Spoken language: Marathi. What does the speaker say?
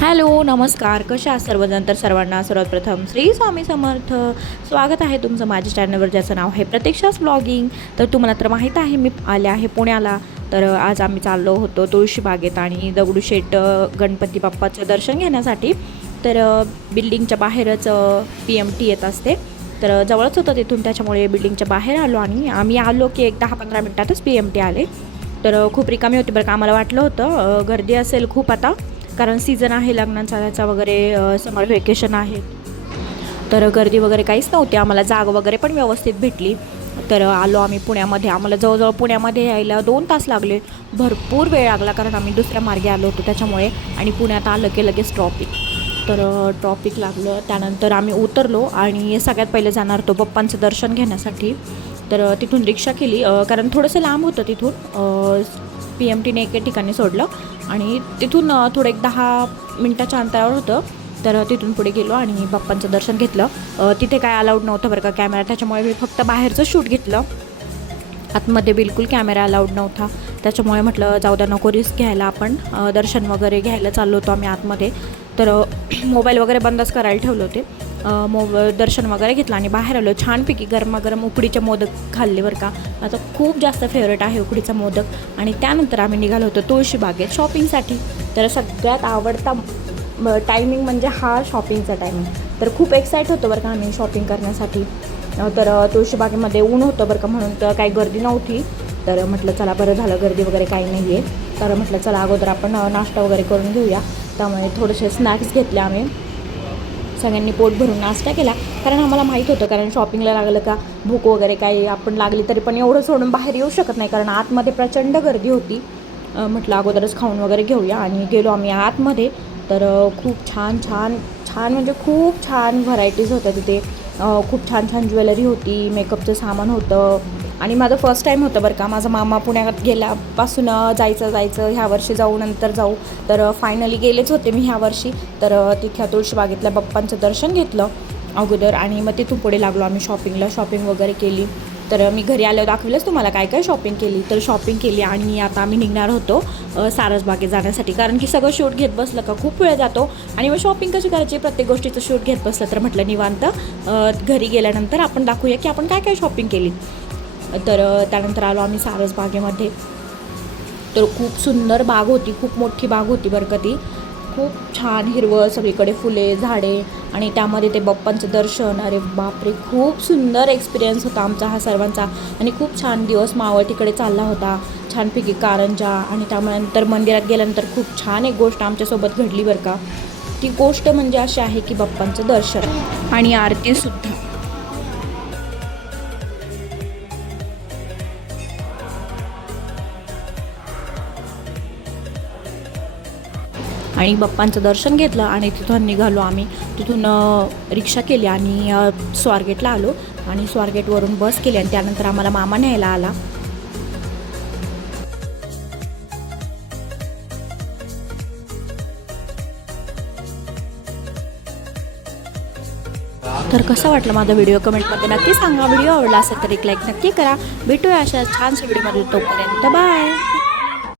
हॅलो नमस्कार, कशा आहात सर्वजण. तर सर्वांना सर्वात प्रथम श्री स्वामी समर्थ. स्वागत आहे तुमचं माझ्या चॅनलवर, ज्याचं नाव आहे प्रतीक्षाच ब्लॉगिंग. तर तुम्हाला तर माहीत आहे मी आले आहे पुण्याला. तर आज आम्ही चाललो होतो तुळशीबागेत आणि दगडूशेठ गणपती बाप्पाचं दर्शन घेण्यासाठी. तर बिल्डिंगच्या बाहेरच PMT येत असते. तर जवळच होतं तिथून, त्याच्यामुळे बिल्डिंगच्या बाहेर आलो आणि आम्ही आलो की एक 10-15 मिनटातच PMT आले. तर खूप रिकामी होती बरं का. आम्हाला वाटलं होतं गर्दी असेल खूप आता, कारण सीझन आहे लग्नाचा त्याचा वगैरे, समर व्हेकेशन आहे. तर गर्दी वगैरे काहीच नव्हती. आम्हाला जागा वगैरे पण व्यवस्थित भेटली. तर आलो आम्ही पुण्यामध्ये. आम्हाला जवळजवळ पुण्यामध्ये यायला 2 तास लागले. भरपूर वेळ लागला, कारण आम्ही दुसऱ्या मार्गे आलो होतो त्याच्यामुळे. आणि पुण्यात आलं की लगेच ट्रॉफिक. तर ट्रॉफिक लागलं. त्यानंतर आम्ही उतरलो आणि सगळ्यात पहिले जाणार होतो बाप्पांचं दर्शन घेण्यासाठी. तर तिथून रिक्षा केली, कारण थोडंसं लांब होतं तिथून. PMTने एके ठिकाणी सोडलं आणि तिथून थोडं एक 10 मिनटाच्या अंतरावर होतं. तर तिथून पुढे गेलो आणि बाप्पांचं दर्शन घेतलं. तिथे काय अलाउड नव्हतं बरं का कॅमेरा, त्याच्यामुळे मी फक्त बाहेरचं शूट घेतलं. आतमध्ये बिलकुल कॅमेरा अलाउड नव्हता. त्याच्यामुळे म्हटलं जाऊ द्या, नको रिस्क घ्यायला. आपण दर्शन वगैरे घ्यायला चाललो होतो आम्ही आतमध्ये. तर मोबाईल वगैरे बंदच करायला ठेवले होते. दर्शन वगैरे घेतलं आणि बाहेर आलो. छानपैकी गरमागरम उकडीचे मोदक खाल्ले बरं का. माझं खूप जास्त फेवरेट आहे उकडीचा मोदक. आणि त्यानंतर आम्ही निघालो होतो तुळशीबागेत शॉपिंगसाठी. तर सगळ्यात आवडता टायमिंग म्हणजे हा शॉपिंगचा टायमिंग. तर खूप एक्साईट होतो बरं का आम्ही शॉपिंग करण्यासाठी. तर तुळशीबागेमध्ये ऊन होतं बरं का, म्हणून तर काही गर्दी नव्हती. तर म्हटलं चला बरं झालं, गर्दी वगैरे काही नाही आहे. तर म्हटलं चला अगोदर आपण नाश्ता वगैरे करून घेऊया. त्यामुळे थोडेसे स्नॅक्स घेतले आम्ही. सगळ्यांनी पोट भरून नाश्ता केला, कारण आम्हाला माहीत होतं, कारण शॉपिंगला लागलं का भूक वगैरे काही आपण लागली तरी पण एवढं सोडून बाहेर येऊ शकत नाही, कारण आतमध्ये प्रचंड गर्दी होती. म्हटलं अगोदरच खाऊन वगैरे घेऊया आणि गेलो आम्ही आतमध्ये. तर खूप छान छान छान म्हणजे खूप छान व्हरायटीज होत्या तिथे. खूप छान छान ज्वेलरी होती, मेकअपचं सामान होतं. आणि माझं फर्स्ट टाईम होतं बरं का. माझा मामा पुण्यात गेल्यापासून जायचं ह्या वर्षी जाऊ नंतर जाऊ. तर फायनली गेलेच होते मी ह्या वर्षी. तर तिथल्या तुळशीबागेतल्या बाप्पांचं दर्शन घेतलं अगोदर आणि मग तिथून पुढे लागलो आम्ही शॉपिंगला. शॉपिंग वगैरे केली. तर मी घरी आल्यावर दाखवलंच तुम्हाला काय काय शॉपिंग केली. तर शॉपिंग केली आणि आता आम्ही निघणार होतो सारसबागेत जाण्यासाठी, कारण की सगळं शूट घेत बसलं का खूप वेळ जातो. आणि मग शॉपिंग कशी करायची, प्रत्येक गोष्टीचं शूट घेत बसलं तर म्हटलं निवांत घरी गेल्यानंतर आपण दाखवूया की आपण काय काय शॉपिंग केली. तर त्यानंतर आलो आम्ही सारसबागेमध्ये. तर खूप सुंदर बाग होती, खूप मोठी बाग होती बरं का ती. खूप छान हिरवळ, सगळीकडे फुले झाडे आणि त्यामध्ये ते बाप्पांचं दर्शन. अरे बापरे, खूप सुंदर एक्सपिरियन्स होता आमचा हा सर्वांचा. आणि खूप छान दिवस मावळ तिकडे चालला होता. छानपैकी कारंजा. आणि त्यानंतर मंदिरात गेल्यानंतर खूप छान एक गोष्ट आमच्यासोबत घडली बरं का. ती गोष्ट म्हणजे अशी आहे की बाप्पांचं दर्शन आणि आरतीसुद्धा. आणि बाप्पांचं दर्शन घेतलं आणि तिथून निघालो आम्ही. तिथून रिक्षा केली आणि स्वारगेटला आलो आणि स्वारगेटवरून बस केली आणि त्यानंतर आम्हाला मामा न्यायला आला. तर कसा वाटलं माझा व्हिडिओ कमेंटमध्ये नक्की सांगा. व्हिडिओ आवडला असेल तर एक लाईक नक्की करा. भेटूया अशा छानशा व्हिडिओमध्ये. तोपर्यंत बाय.